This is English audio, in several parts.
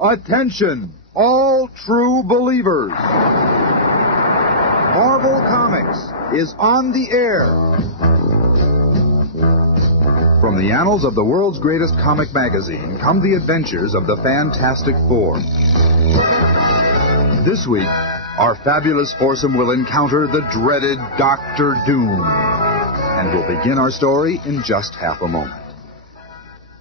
Attention, all true believers. Marvel Comics is on the air. From the annals of the world's greatest comic magazine come the adventures of the Fantastic Four. This week, our fabulous foursome will encounter the dreaded Dr. Doom. And we'll begin our story in just half a moment.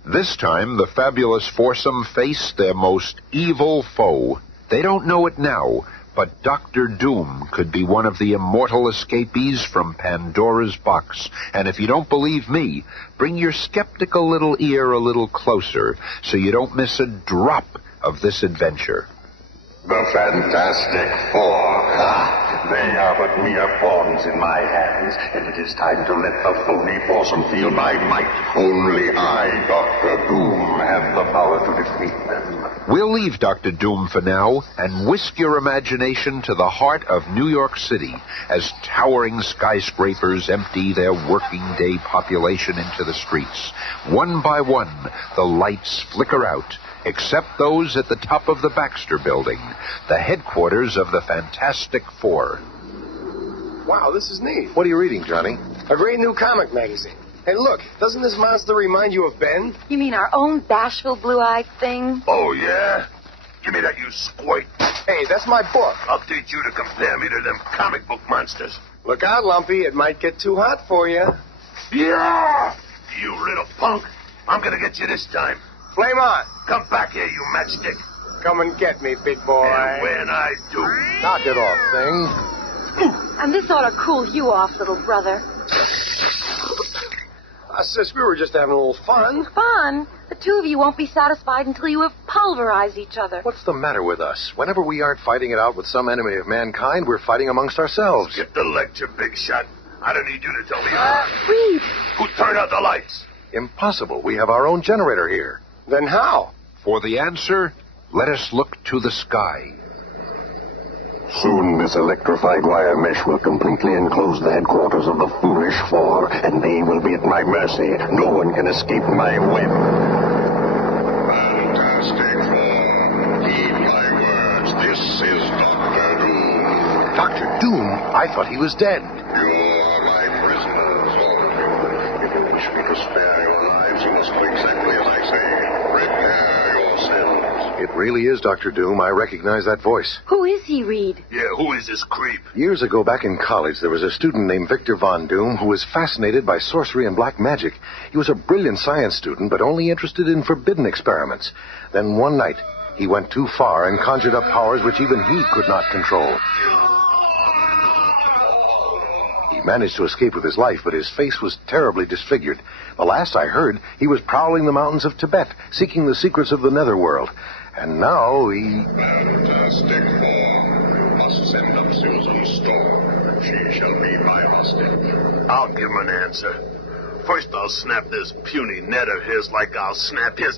This time, the fabulous foursome face their most evil foe. They don't know it now, but Dr. Doom could be one of the immortal escapees from Pandora's box. And if you don't believe me, bring your skeptical little ear a little closer so you don't miss a drop of this adventure. The Fantastic Four. They are but mere pawns in my hands, and it is time to let the phony foursome feel my might. Only I, Dr. Doom, have the power to defeat them. We'll leave Dr. Doom for now and whisk your imagination to the heart of New York City as towering skyscrapers empty their working day population into the streets. One by one, the lights flicker out, except those at the top of the Baxter building, the headquarters of the Fantastic Four. Wow, this is neat. What are you reading, Johnny? A great new comic magazine. Hey, look, doesn't this monster remind you of Ben? You mean our own bashful blue-eyed thing? Oh, yeah? Give me that, you squirt. Hey, that's my book. I'll teach you to compare me to them comic book monsters. Look out, Lumpy. It might get too hot for you. Yeah! You little punk. I'm gonna get you this time. Flame on. Come back here, you matchstick. Come and get me, big boy. And when I do... Knock it off, thing. And this ought to cool you off, little brother. Sis, we were just having a little fun. Fun? The two of you won't be satisfied until you have pulverized each other. What's the matter with us? Whenever we aren't fighting it out with some enemy of mankind, we're fighting amongst ourselves. Get the lecture, big shot. I don't need you to tell me. Reed! Who turned out the lights? Impossible. We have our own generator here. Then how? For the answer, let us look to the sky. Soon this electrified wire mesh will completely enclose the headquarters of the Foolish Four, and they will be at my mercy. No one can escape my web. Fantastic Four, heed my words. This is Dr. Doom. Dr. Doom? I thought he was dead. You are my prisoners, all of you. If you wish me to spare your lives, you must do exactly as I say. Prepare yourselves. It really is Dr. Doom. I recognize that voice. Who is he, Reed? Yeah, who is this creep? Years ago, back in college, there was a student named Victor Von Doom who was fascinated by sorcery and black magic. He was a brilliant science student, but only interested in forbidden experiments. Then one night, he went too far and conjured up powers which even he could not control. He managed to escape with his life, but his face was terribly disfigured. The last I heard, he was prowling the mountains of Tibet, seeking the secrets of the netherworld. And now he... Fantastic Four, you must send up Susan Storm. She shall be my hostage. I'll give him an answer. First I'll snap this puny net of his like I'll snap his...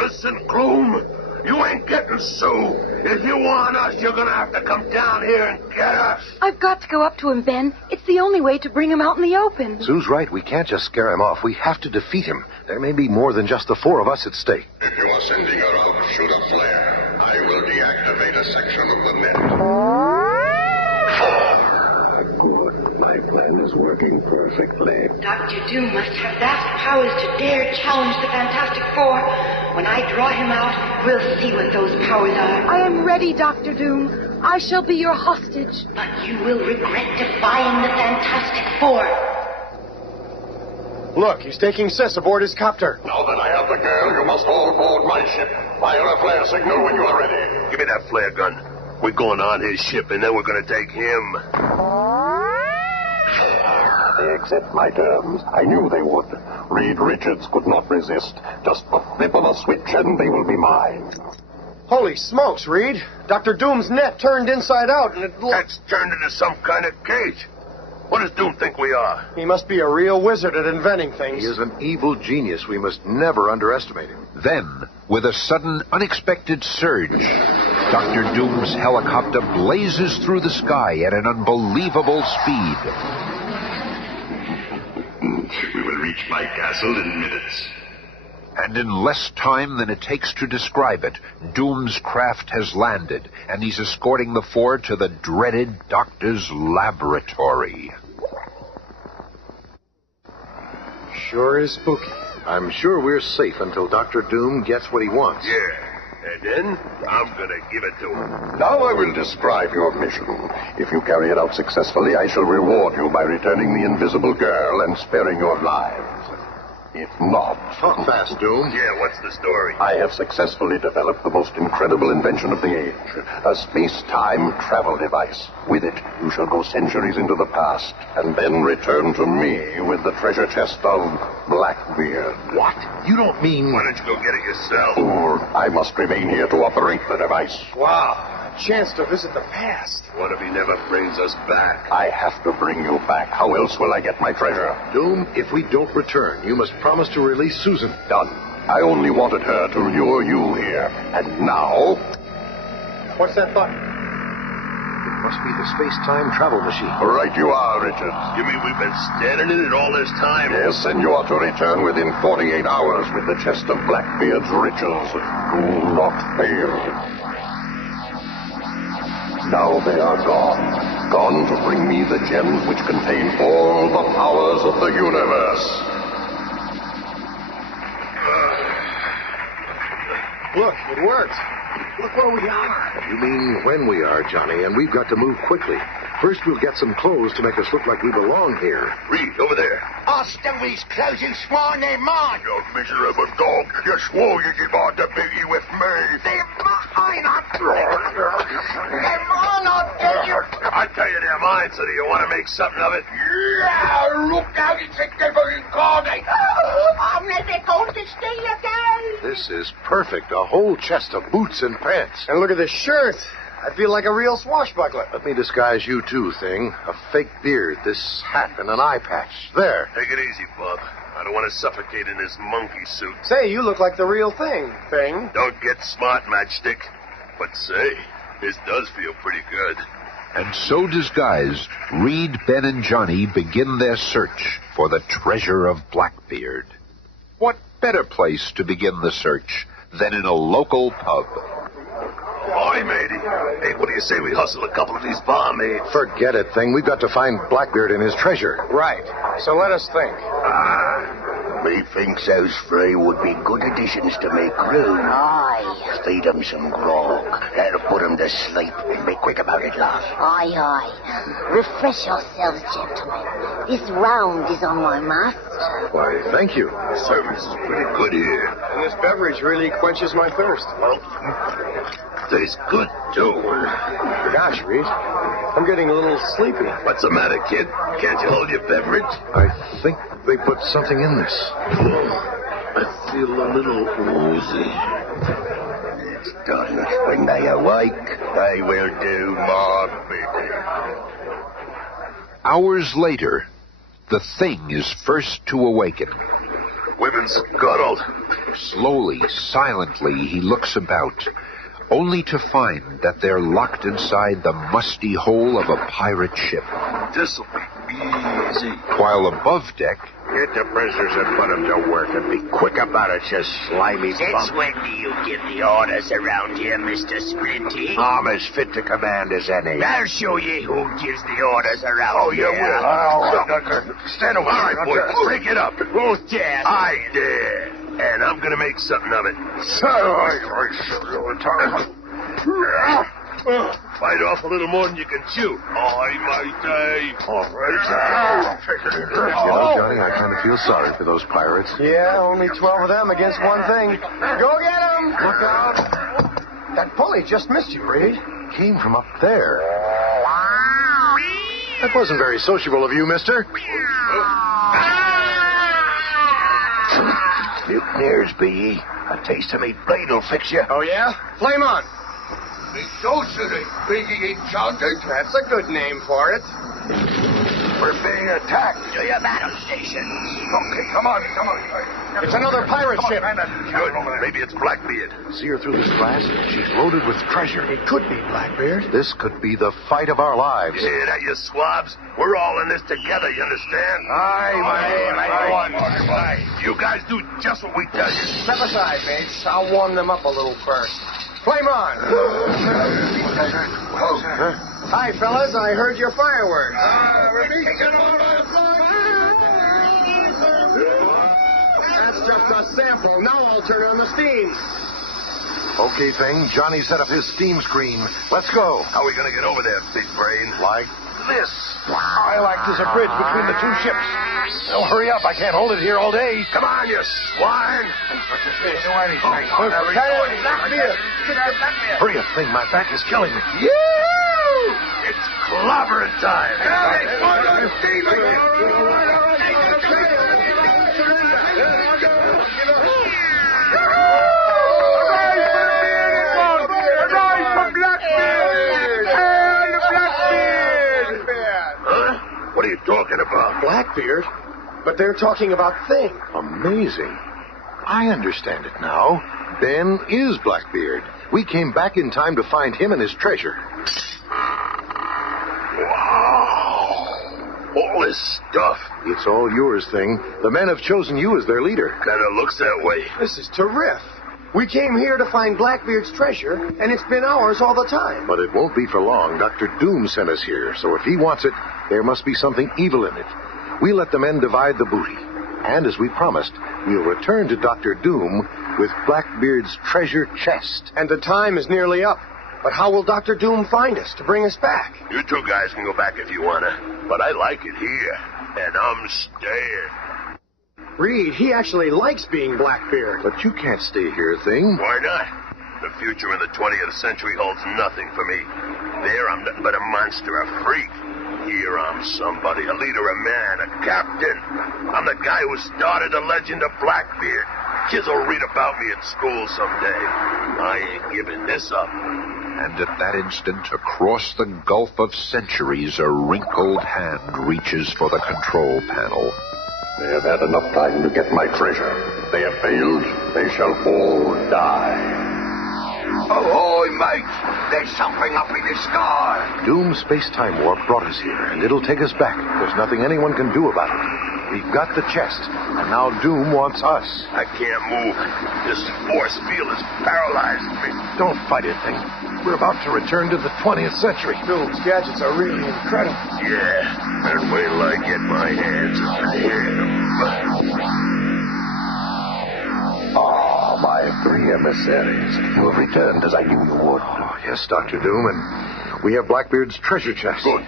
Listen, Gloom. You ain't getting Sue. If you want us, you're gonna have to come down here and get us. I've got to go up to him, Ben. It's the only way to bring him out in the open. Sue's right. We can't just scare him off. We have to defeat him. There may be more than just the four of us at stake. If you are sending her out, shoot a flare. I will deactivate a section of the net. Good. My plan is working perfectly. Dr. Doom must have vast powers to dare challenge the Fantastic Four. When I draw him out, we'll see what those powers are. I am ready, Dr. Doom. I shall be your hostage. But you will regret defying the Fantastic Four. Look, he's taking Sis aboard his copter. Now that I have the girl, you must all board my ship. Fire a flare signal when you are ready. Give me that flare gun. We're going on his ship, and then we're going to take him. They accept my terms. I knew they would. Reed Richards could not resist. Just the flip of a switch, and they will be mine. Holy smokes, Reed. Dr. Doom's net turned inside out, and it... That's turned into some kind of cage. What does Doom think we are? He must be a real wizard at inventing things. He is an evil genius. We must never underestimate him. Then, with a sudden, unexpected surge, Dr. Doom's helicopter blazes through the sky at an unbelievable speed. We will reach my castle in minutes. And in less time than it takes to describe it, Doom's craft has landed, and he's escorting the four to the dreaded doctor's laboratory. Sure is spooky. I'm sure we're safe until Dr. Doom gets what he wants. Yeah. And then I'm gonna give it to him. Now I will describe your mission. If you carry it out successfully, I shall reward you by returning the invisible girl and sparing your lives. If not... Talk fast, Doom. Yeah, what's the story? I have successfully developed the most incredible invention of the age. A space-time travel device. With it, you shall go centuries into the past, and then return to me with the treasure chest of Blackbeard. What? You don't mean... Why don't you go get it yourself? Or I must remain here to operate the device. Wow. A chance to visit the past. What if he never brings us back? I have to bring you back. How else will I get my treasure? Doom, if we don't return, you must promise to release Susan. Done. I only wanted her to lure you here. And now... What's that button? It must be the space-time travel machine. Right you are, Richards. You mean we've been standing in it all this time? Yes, and you are to return within 48 hours with the chest of Blackbeard's riches. Do not fail. Now they are gone. Gone to bring me the gems which contain all the powers of the universe. Look, it worked. Look where we are. You mean when we are, Johnny, and we've got to move quickly. First, we'll get some clothes to make us look like we belong here. Reed, over there. I'll steal these clothes and sworn they're mine. You miserable dog. You swore you'd give on to be with me. They're mine, I tell you. I tell you they're mine, so do you want to make something of it? Yeah, look out, it's a devil incarnate. I'm never going to stay again. This is perfect. A whole chest of boots and pants. And look at this shirt. I feel like a real swashbuckler. Let me disguise you too, Thing. A fake beard, this hat, and an eye patch. There. Take it easy, bub. I don't want to suffocate in this monkey suit. Say, you look like the real thing. Don't get smart, Matchstick. But say, this does feel pretty good. And so disguised, Reed, Ben, and Johnny begin their search for the treasure of Blackbeard. What better place to begin the search than in a local pub? Hi, matey. Hey, what do you say we hustle a couple of these barmaids? Forget it, Thing. We've got to find Blackbeard and his treasure. Right. So let us think. Methinks those three would be good additions to make room. Aye. Feed them some grog. That'll put them to sleep. And be quick about it, love. Aye, aye. Refresh yourselves, gentlemen. This round is on my master. Why, thank you. Service is pretty good here. And this beverage really quenches my thirst. Tastes good, too. Gosh, Reed, I'm getting a little sleepy. What's the matter, kid? Can't you hold your beverage? I think they put something in this. I feel a little woozy. It's done. When they awake, they will do my bidding. Hours later, the Thing is first to awaken. We've been scuttled. Slowly, silently, he looks about, only to find that they're locked inside the musty hole of a pirate ship. This'll be easy. While above deck, Get the prisoners and put them to work, and be quick about it, you slimy Since when do you give the orders around here, Mr. Splinty? I'm as fit to command as any. I'll show you who gives the orders around here. Stand away. All right, boys, break it up. Who's dead? I dare. And I'm going to make something of it. Bite off a little more than you can chew. Aye, matey. You know, Johnny, I kind of feel sorry for those pirates. Yeah, only 12 of them against one thing. Go get them! Look out! That pulley just missed you, Reed. Came from up there. That wasn't very sociable of you, mister. Mutineers, be ye. A taste of me blade will fix you. Oh, yeah? Flame on. Me sorcery, be ye enchanted. That's a good name for it. We're being attacked. To your battle stations. Okay, come on. It's another pirate ship. Good. Maybe it's Blackbeard. See her through this glass? She's loaded with treasure. It could be Blackbeard. This could be the fight of our lives. You hear that, you swabs? We're all in this together, you understand? Aye. You guys do just what we tell you. Step aside, mates. I'll warm them up a little first. Flame on! Hi, fellas. I heard your fireworks. That's just a sample. Now I'll turn on the steam. Okay, Thing. Johnny set up his steam screen. Let's go. How are we going to get over there, big brain? Like this. I like there's a bridge between the two ships. Oh, hurry up. I can't hold it here all day. Come on, you swine. Blackbeard. Hurry up, Thing. My back is killing me. It's clobbering time. What are you talking about? Blackbeard? But they're talking about Thing. Amazing. I understand it now. Ben is Blackbeard. We came back in time to find him and his treasure. Wow. All this stuff. It's all yours, Thing. The men have chosen you as their leader. Kind of looks that way. This is terrific. We came here to find Blackbeard's treasure, and it's been ours all the time. But it won't be for long. Dr. Doom sent us here, so if he wants it, there must be something evil in it. We let the men divide the booty. And as we promised, we'll return to Dr. Doom with Blackbeard's treasure chest. And the time is nearly up. But how will Dr. Doom find us to bring us back? You two guys can go back if you wanna, but I like it here, and I'm staying. Reed, he actually likes being Blackbeard. But you can't stay here, Thing. Why not? The future in the 20th century holds nothing for me. There I'm nothing but a monster, a freak. Here I'm somebody, a leader, a man, a captain. I'm the guy who started the legend of Blackbeard. Kids will read about me at school someday. I ain't giving this up. And at that instant, across the gulf of centuries, a wrinkled hand reaches for the control panel. They have had enough time to get my treasure. They have failed. They shall all die. Ahoy, mate! There's something up in the sky. Doom's space-time warp brought us here, and it'll take us back. There's nothing anyone can do about it. We've got the chest, and now Doom wants us. I can't move. This force field has paralyzed me. Don't fight it, Thing. We're about to return to the 20th century. Doom's gadgets are really incredible. Yeah, and wait till I get my hands on him. Ah, my three emissaries. You have returned as I knew you would. Oh, yes, Dr. Doom, and we have Blackbeard's treasure chest. Good.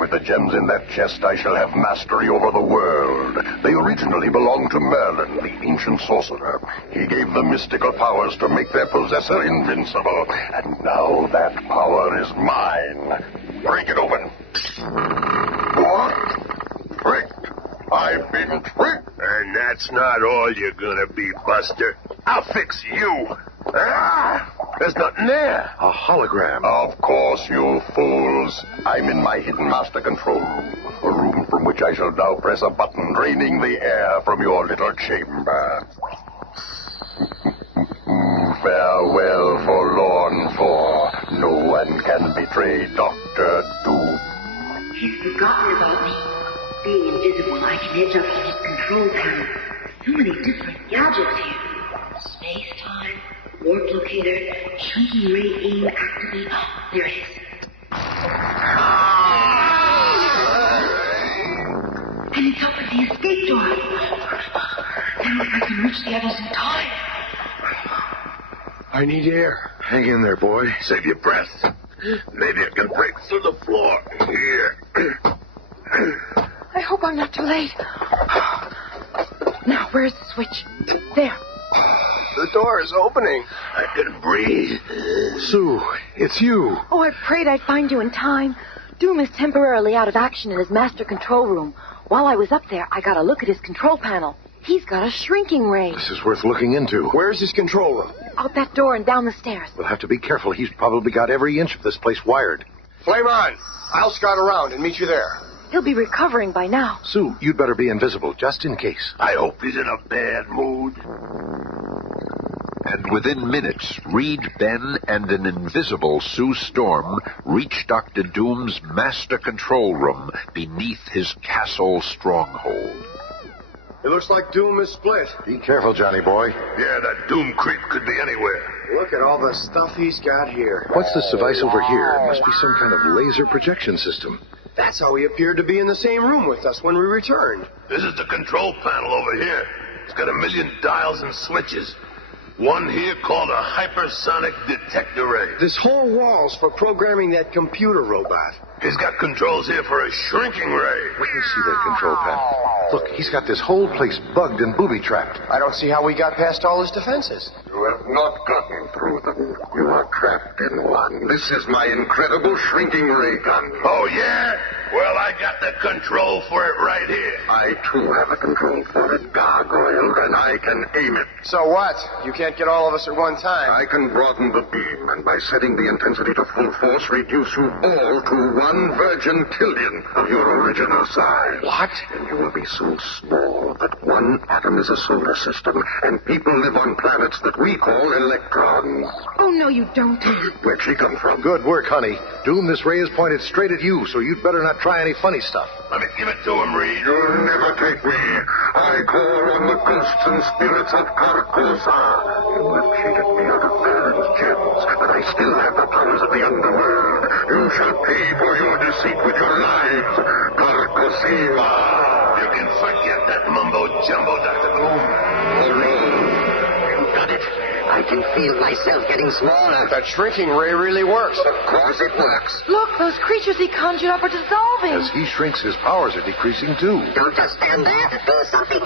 With the gems in that chest, I shall have mastery over the world. They originally belonged to Merlin, the ancient sorcerer. He gave them mystical powers to make their possessor invincible. And now that power is mine. Break it open. What? Tricked. I've been tricked. And that's not all you're gonna be, Buster. I'll fix you. Ah, there's nothing there. A hologram. Of course, you fools. I'm in my hidden master control room. A room from which I shall now press a button draining the air from your little chamber. Farewell, forlorn for. No one can betray Dr. Doom. He's forgotten about me. Being invisible, I can edge up on his control panel. So many different gadgets here. Space-time, warp locator, shrinking ray aim activate. There it is. And it's opened the escape door. Then if I can reach the others in time. I need air. Hang in there, boy. Save your breath. Maybe it can break through the floor. Here. I hope I'm not too late. Now, where's the switch? There. The door is opening. I can breathe. Sue, it's you. Oh, I prayed I'd find you in time. Doom is temporarily out of action in his master control room. While I was up there, I got a look at his control panel. He's got a shrinking ray. This is worth looking into. Where's his control room? Out that door and down the stairs. We'll have to be careful. He's probably got every inch of this place wired. Flame on. I'll scout around and meet you there. He'll be recovering by now. Sue, you'd better be invisible, just in case. I hope he's in a bad mood. And within minutes, Reed, Ben, and an invisible Sue Storm reach Dr. Doom's master control room beneath his castle stronghold. It looks like Doom is split. Be careful, Johnny boy. Yeah, that Doom creep could be anywhere. Look at all the stuff he's got here. What's this device over here? It must be some kind of laser projection system. That's how he appeared to be in the same room with us when we returned. This is the control panel over here. It's got 1 million dials and switches. One here called a hypersonic detect array. This whole wall's for programming that computer robot. He's got controls here for a shrinking ray. Let me see that control panel. Look, he's got this whole place bugged and booby-trapped. I don't see how we got past all his defenses. You have not gotten through them. You are trapped in one. This is my incredible shrinking ray gun. Oh, yeah? Well, I got the control for it right here. I, too, have a control for it, gargoyle, and I can aim it. So what? You can't get all of us at one time. I can broaden the beam, and by setting the intensity to full force, reduce you all to 1 virgin trillion of your original size. What? And you will be so small that 1 atom is a solar system, and people live on planets that we call electrons. Oh, no, you don't. Where'd she come from? Good work, honey. Doom, this ray is pointed straight at you, so you'd better not try any funny stuff. Let me give it to him, Reed. You'll never take me. I call on the ghosts and spirits of Carcosa. You have cheated me out of Baron's gems, but I still have the powers of the underworld. You shall pay for your deceit with your lives, Carcosima. You can forget that mumbo-jumbo, Dr. Doom. You got it. I can feel myself getting smaller. That shrinking ray really works. Of course it works. Look, those creatures he conjured up are dissolving. As he shrinks, his powers are decreasing, too. Don't just stand there. Do something.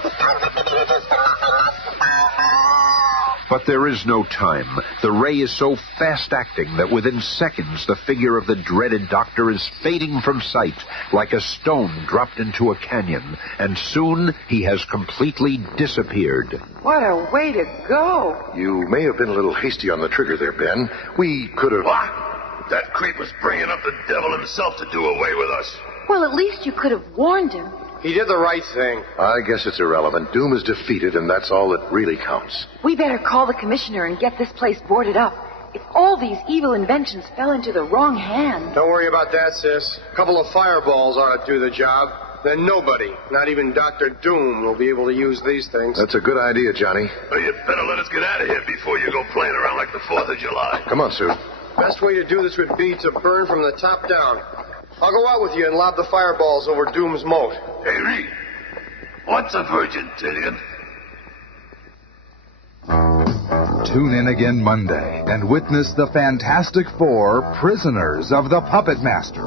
But there is no time. The ray is so fast-acting that within seconds the figure of the dreaded doctor is fading from sight like a stone dropped into a canyon, and soon he has completely disappeared. What a way to go. You may have been a little hasty on the trigger there, Ben. We could have... What? That creep was bringing up the devil himself to do away with us. Well, at least you could have warned him. He did the right thing. I guess it's irrelevant. Doom is defeated, and that's all that really counts. We better call the commissioner and get this place boarded up. If all these evil inventions fell into the wrong hands... Don't worry about that, sis. A couple of fireballs ought to do the job. Then nobody, not even Dr. Doom, will be able to use these things. That's a good idea, Johnny. Well, you better let us get out of here before you go playing around like the 4th of July. Come on, Sue. Best way to do this would be to burn from the top down. I'll go out with you and lob the fireballs over Doom's moat. Hey, Reed, what's a virgin tillion? Tune in again Monday and witness the Fantastic Four, Prisoners of the Puppet Master.